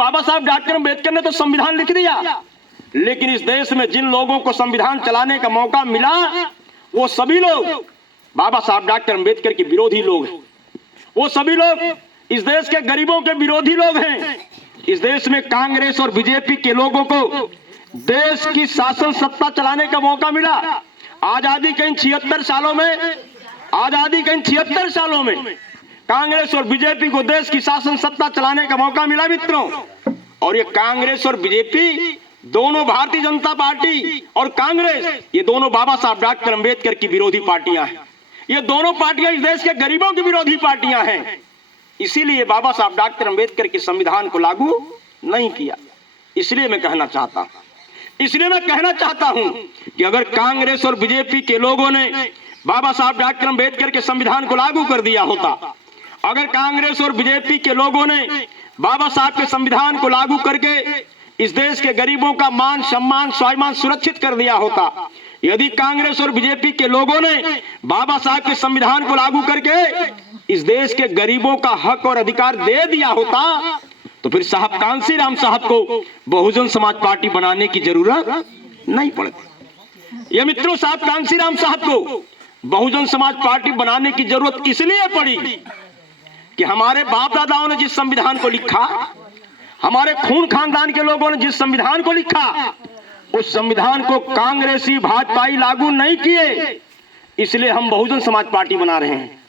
बाबा साहब डॉक्टर अम्बेडकर ने तो संविधान लिख दिया, लेकिन इस देश में जिन लोगों को संविधान चलाने का मौका मिला वो सभी लोग बाबा साहब डॉक्टर अम्बेडकर के विरोधी लोग हैं। वो सभी लोग इस देश के गरीबों के विरोधी लोग हैं। इस देश में कांग्रेस और बीजेपी के लोगों को देश की शासन सत्ता चलाने का मौका मिला। आजादी के इन 76 सालों में कांग्रेस और बीजेपी को देश की शासन सत्ता चलाने का मौका मिला मित्रों। और ये कांग्रेस और बीजेपी दोनों, भारतीय जनता पार्टी और कांग्रेस, ये दोनों बाबा साहब डॉक्टर अम्बेडकर की विरोधी पार्टियां हैं। ये दोनों पार्टियां इस देश के गरीबों की विरोधी पार्टियां हैं। इसीलिए बाबा साहब डॉक्टर अम्बेडकर के संविधान को लागू नहीं किया। इसलिए मैं कहना चाहता हूं कि अगर कांग्रेस और बीजेपी के लोगों ने बाबा साहब डॉक्टर अम्बेडकर के संविधान को लागू कर दिया होता, अगर कांग्रेस और बीजेपी के लोगों ने बाबा साहब के संविधान को लागू करके इस देश के गरीबों का मान सम्मान स्वाभिमान सुरक्षित कर दिया होता, यदि कांग्रेस और बीजेपी के लोगों ने बाबा साहब के संविधान को लागू करके इस देश के गरीबों का हक और अधिकार दे दिया होता, तो फिर साहब कांशीराम साहब को बहुजन समाज पार्टी बनाने की जरूरत नहीं पड़ती। ये मित्रों, साहब कांशीराम साहब को बहुजन समाज पार्टी बनाने की जरूरत इसलिए पड़ी कि हमारे बाप दादाओं ने जिस संविधान को लिखा, हमारे खून खानदान के लोगों ने जिस संविधान को लिखा, उस संविधान को कांग्रेसी भाजपाई लागू नहीं किए। इसलिए हम बहुजन समाज पार्टी बना रहे हैं।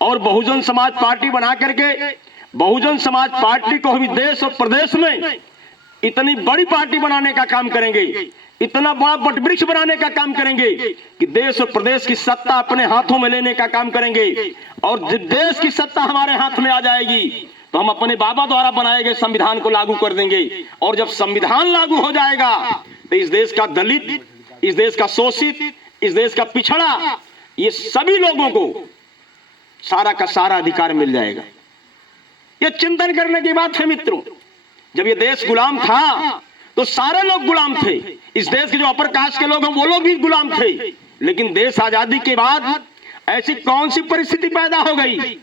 और बहुजन समाज पार्टी बना करके बहुजन समाज पार्टी को हम देश और प्रदेश में इतनी बड़ी पार्टी बनाने का काम करेंगे, इतना बड़ा वटवृक्ष बनाने का काम करेंगे कि देश और प्रदेश की सत्ता अपने हाथों में लेने का काम करेंगे। और जब देश की सत्ता हमारे हाथ में आ जाएगी तो हम अपने बाबा द्वारा बनाए गए संविधान को लागू कर देंगे। और जब संविधान लागू हो जाएगा तो इस देश का दलित, इस देश का शोषित, इस देश का पिछड़ा, ये सभी लोगों को सारा का सारा अधिकार मिल जाएगा। ये चिंतन करने की बात है मित्रों। जब ये देश गुलाम था तो सारे लोग गुलाम थे। इस देश के जो अपर कास्ट के लोग हैं वो लोग भी गुलाम थे। लेकिन देश आजादी के बाद ऐसी कौन सी परिस्थिति पैदा हो गई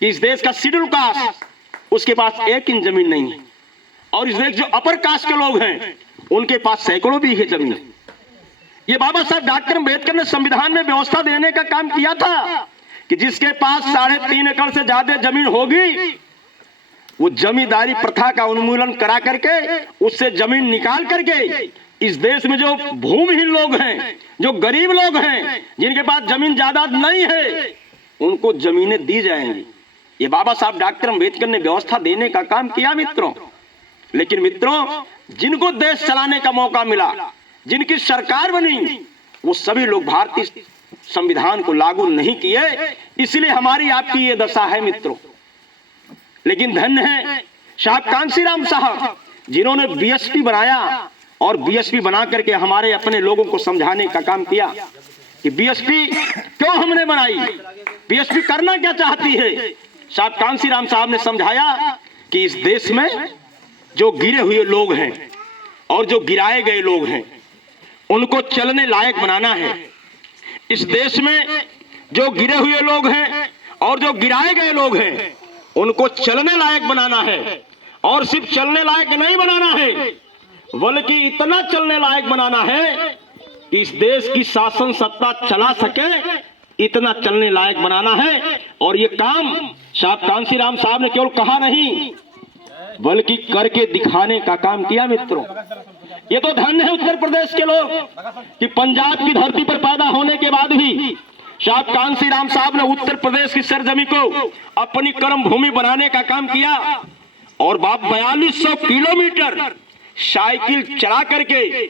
कि इस देश का शेड्यूल कास्ट, उसके पास 1 इंच जमीन नहीं है, और इस देश जो अपर कास्ट के लोग हैं उनके पास सैकड़ों बीघे जमीन है। ये बाबा साहब डॉक्टर अम्बेडकर ने संविधान में व्यवस्था देने का काम किया था कि जिसके पास 3.5 एकड़ से ज्यादा जमीन होगी वो जमींदारी प्रथा का उन्मूलन करा करके उससे जमीन निकाल करके इस देश में जो भूमिहीन लोग हैं, जो गरीब लोग हैं, जिनके पास जमीन जायदाद नहीं है, उनको जमीनें दी जाएंगी। ये बाबा साहब डॉक्टर अम्बेडकर ने व्यवस्था देने का काम किया मित्रों। लेकिन मित्रों, जिनको देश चलाने का मौका मिला, जिनकी सरकार बनी, वो सभी लोग भारतीय संविधान को लागू नहीं किए। इसलिए हमारी आपकी ये दशा है मित्रों। लेकिन धन्य है साहब कांशीराम साहब, जिन्होंने बीएसपी बनाया और बीएसपी बना करके हमारे अपने लोगों को समझाने का काम किया कि बीएसपी क्यों हमने बनाई, बीएसपी करना क्या चाहती है। साहब कांशीराम साहब ने समझाया कि इस देश में जो गिरे हुए लोग हैं और जो गिराए गए लोग हैं उनको चलने लायक बनाना है। इस देश में जो गिरे हुए लोग हैं और जो गिराए गए लोग हैं उनको चलने लायक बनाना है। और सिर्फ चलने लायक नहीं बनाना है, बल्कि इतना चलने लायक बनाना है कि इस देश की शासन सत्ता चला सके, इतना चलने लायक बनाना है। और ये काम साहब कांशीराम साहब ने केवल कहा नहीं बल्कि करके दिखाने का काम किया मित्रों। ये तो धन्य है उत्तर प्रदेश के लोग कि पंजाब की धरती पर पैदा होने के बाद भी साहब कांशीराम साहब ने उत्तर प्रदेश की सरजमी को अपनी कर्म भूमि बनाने का काम किया। और बाप 4200 किलोमीटर साइकिल चला करके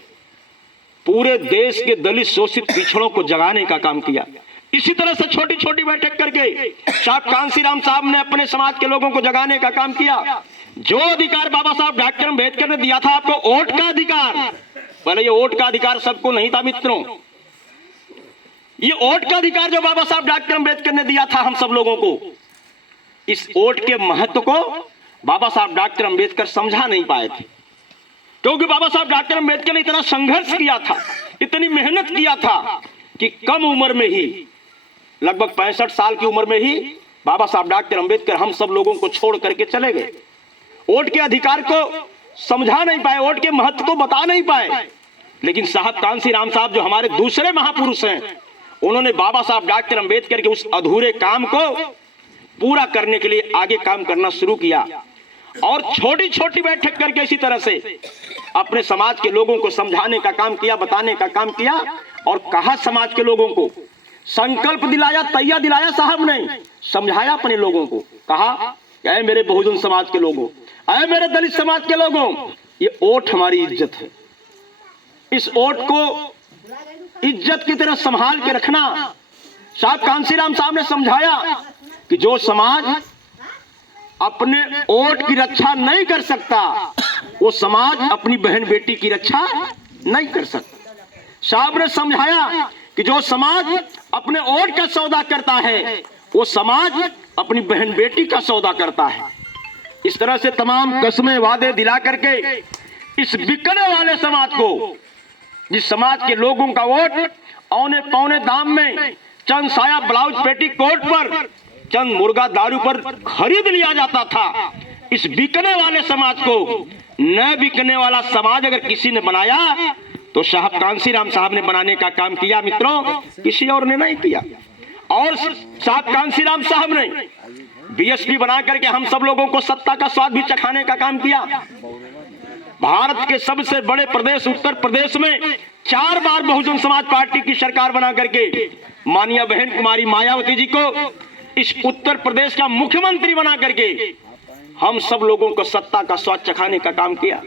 पूरे देश के दलित शोषित पिछड़ों को जगाने का काम किया। इसी तरह से छोटी छोटी बैठक करके साहब कांशीराम साहब ने अपने समाज के लोगों को जगाने का काम किया। जो अधिकार बाबा साहब डॉक्टर अम्बेडकर ने दिया था आपको, वोट का अधिकार, पहले ये वोट का अधिकार सबको नहीं था मित्रों। ये वोट का अधिकार जो बाबा साहब डॉक्टर अम्बेडकर ने दिया था हम सब लोगों को, इस वोट के महत्व को बाबा साहब डॉक्टर अम्बेडकर समझा नहीं पाए थे। क्योंकि बाबा साहब डॉक्टर अम्बेडकर ने इतना संघर्ष किया था, इतनी मेहनत किया था कि कम उम्र में ही, लगभग 65 साल की उम्र में ही बाबा साहब डॉक्टर अम्बेडकर हम सब लोगों को छोड़ करके चले गए। वोट के अधिकार को समझा नहीं पाए, वोट के महत्व को बता नहीं पाए। लेकिन साहब कांसी राम साहब जो हमारे दूसरे महापुरुष हैं, उन्होंने बाबा साहब डॉक्टर अंबेडकर के उस अधूरे काम को पूरा करने के लिए आगे काम करना शुरू किया और छोटी छोटी बैठक करके इसी तरह से अपने समाज के लोगों को समझाने का काम किया, बताने का काम किया और कहा समाज के लोगों को, संकल्प दिलाया, तैयार दिलाया साहब ने, समझाया अपने लोगों को, कहा ऐ मेरे बहुजन समाज के लोगों, ऐ मेरे दलित समाज के लोगों, ये वोट हमारी इज्जत है, इस वोट को इज्जत की तरह संभाल के रखना। साहब कांसीराम साहब ने समझाया कि जो समाज अपने वोट की रक्षा नहीं कर सकता, वो समाज अपनी बहन बेटी की रक्षा नहीं कर सकता। साहब ने समझाया कि जो समाज अपने वोट का सौदा करता है, वो समाज अपनी बहन बेटी का सौदा करता है। इस तरह से तमाम कस्में वादे दिला करके इस बिकने वाले समाज को, जिस समाज के लोगों का वोट औने पौने दाम में चंद साया ब्लाउज पेटी कोट पर, चंद मुर्गा दारू पर खरीद लिया जाता था, इस बिकने वाले समाज को न बिकने वाला समाज अगर किसी ने बनाया तो साहब कांसीराम साहब ने बनाने का काम किया मित्रों, किसी और ने नहीं किया। और साहब कांसीराम साहब ने बीएसपी बना करके हम सब लोगों को सत्ता का स्वाद भी चखाने का काम किया। भारत के सबसे बड़े प्रदेश उत्तर प्रदेश में 4 बार बहुजन समाज पार्टी की सरकार बना करके माननीय बहन कुमारी मायावती जी को इस उत्तर प्रदेश का मुख्यमंत्री बना करके हम सब लोगों को सत्ता का स्वाद चखाने का काम किया।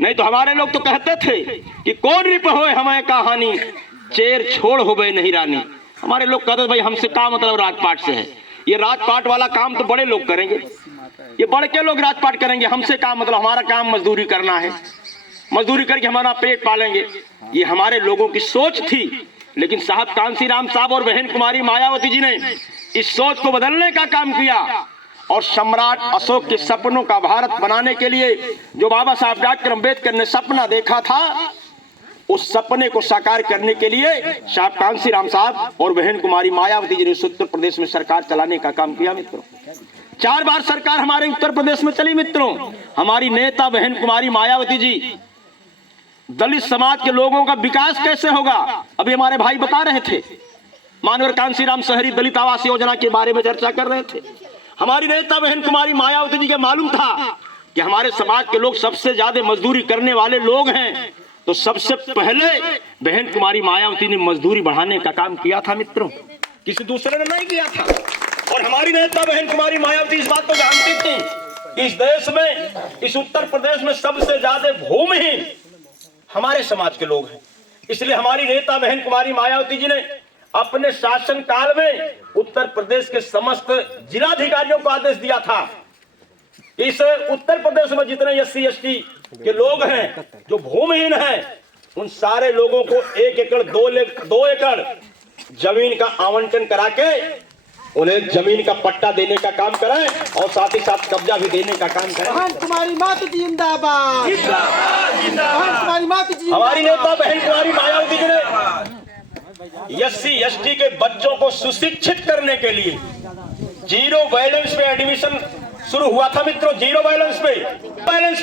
नहीं तो हमारे लोग तो कहते थे कि कौन रिप होए हमें कहानी, चेर छोड़ हो गए नहीं रानी। हमारे लोग कहते भाई हमसे क्या मतलब राजपाट से है, ये राजपाट वाला काम तो बड़े लोग करेंगे, ये बड़े के लोग राजपाट करेंगे, हमसे क्या मतलब, हमारा काम मजदूरी करना है, मजदूरी करके हमारा पेट पालेंगे। ये हमारे लोगों की सोच थी। लेकिन साहब कांसीराम साहब और बहन कुमारी मायावती जी ने इस सोच को बदलने का काम किया और सम्राट अशोक के सपनों का भारत बनाने के लिए जो बाबा साहब डॉक्टर अंबेडकर ने सपना देखा था, उस सपने को साकार करने के लिए साहब कांसीराम साहब और बहन कुमारी मायावती जी ने उत्तर प्रदेश में सरकार चलाने का काम किया। मित्रों 4 बार सरकार हमारे उत्तर प्रदेश में चली। मित्रों हमारी नेता बहन कुमारी मायावती जी दलित समाज के लोगों का विकास कैसे होगा, अभी हमारे भाई बता रहे थे, मानवर कांसीराम शहरी दलित आवास योजना के बारे में चर्चा कर रहे थे। हमारी नेता बहन कुमारी मायावती जी के मालूम था कि हमारे समाज के लोग सबसे ज्यादा मजदूरी करने वाले लोग हैं, तो सबसे पहले बहन कुमारी मायावती ने मजदूरी बढ़ाने का काम किया था। मित्रों किसी दूसरे ने नहीं किया था। और हमारी नेता बहन कुमारी मायावती इस बात को जानती थी कि इस देश में, इस उत्तर प्रदेश में सबसे ज्यादा भूमिहीन हमारे समाज के लोग हैं। इसलिए हमारी नेता बहन कुमारी मायावती जी ने अपने शासन काल में उत्तर प्रदेश के समस्त जिलाधिकारियों को आदेश दिया था, इस उत्तर प्रदेश में जितने SC ST के लोग हैं जो भूमिहीन हैं, उन सारे लोगों को 1 एकड़ 2 एकड़ जमीन का आवंटन करा के उन्हें जमीन का पट्टा देने का काम करें और साथ ही साथ कब्जा भी देने का काम करें। बहन कुमारी माता जी जिंदाबाद, बहन कुमारी माता जी। हमारी नेता बहन कुमारी मायावती जी ने SC ST के बच्चों को सुशिक्षित करने के लिए 0 बैलेंस पे एडमिशन शुरू हुआ था। मित्रों 0 बैलेंस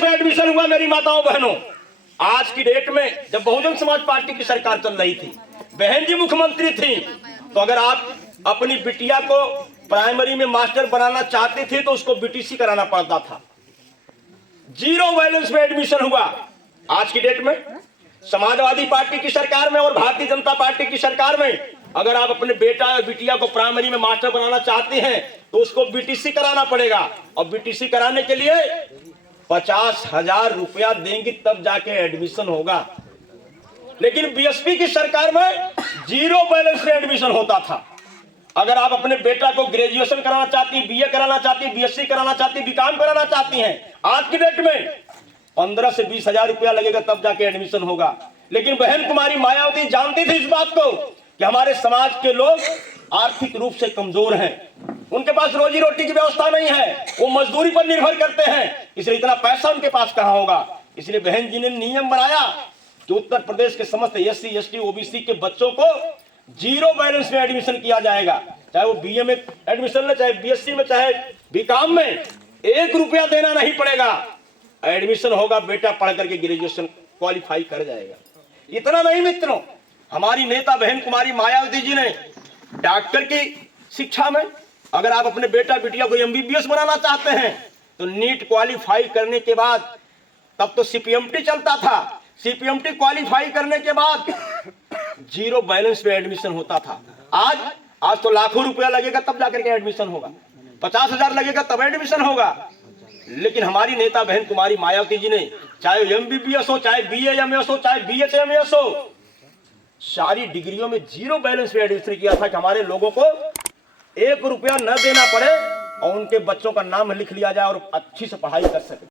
पे एडमिशन हुआ। मेरी माताओं बहनों, आज की डेट में जब बहुजन समाज पार्टी की सरकार चल रही थी, बहन जी मुख्यमंत्री थी, तो अगर आप अपनी बिटिया को प्राइमरी में मास्टर बनाना चाहती थी तो उसको BTC कराना पड़ता था। 0 बैलेंस पे एडमिशन हुआ। आज की डेट में समाजवादी पार्टी की सरकार में और भारतीय जनता पार्टी की सरकार में अगर आप अपने बेटा या बिटिया को प्राइमरी में मास्टर बनाना चाहते हैं तो उसको BTC कराना पड़ेगा। और BTC कराने के लिए 50,000 रुपया देंगे तब जाके एडमिशन होगा। लेकिन BSP की सरकार में 0 बैलेंस पे एडमिशन होता था। अगर आप अपने बेटा को ग्रेजुएशन कराना चाहती, BA कराना चाहती, BSc कराना चाहती, BCom कराना चाहती हैं, आज की डेट में 15 से 20,000 रुपया लगेगा तब जाके एडमिशन होगा। लेकिन बहन कुमारी मायावती जानती थी इस बात को कि हमारे समाज के लोग आर्थिक रूप से कमजोर हैं, उनके पास रोजी रोटी की व्यवस्था नहीं है, वो मजदूरी पर निर्भर करते हैं, इसलिए इतना पैसा उनके पास कहां होगा। इसलिए बहन जी ने नियम बनाया कि उत्तर प्रदेश के समस्त SC ST OBC के बच्चों को 0 बैलेंस में एडमिशन किया जाएगा। चाहे वो BA में एडमिशन ले, चाहे BSc में, चाहे BCom में, 1 रुपया देना नहीं पड़ेगा। एडमिशन होगा, बेटा पढ़ करके ग्रेजुएशन क्वालिफाई कर जाएगा। इतना नहीं मित्रों, हमारी नेता बहन कुमारी मायावती जी ने डॉक्टर की शिक्षा में, अगर आप अपने बेटा बेटिया को एमबीबीएस बनाना चाहते हैं तो नीट क्वालिफाई करने के बाद, तब तो सीपीएमटी चलता था, सीपीएमटी क्वालिफाई करने के बाद 0 बैलेंस पे एडमिशन होता था। आज तो लाखों रुपया लगेगा तब जाकर के एडमिशन होगा, 50,000 लगेगा तब एडमिशन होगा। लेकिन हमारी नेता बहन कुमारी मायावती जी ने, चाहे एमबीबीएस हो, चाहे बीएएमएस हो, चाहे बीएचएमएस हो, सारी डिग्रियों में 0 बैलेंस पे एडमिशन किया था कि हमारे लोगों को 1 रुपया न देना पड़े और उनके बच्चों का नाम लिख लिया जाए और अच्छी से पढ़ाई कर सके।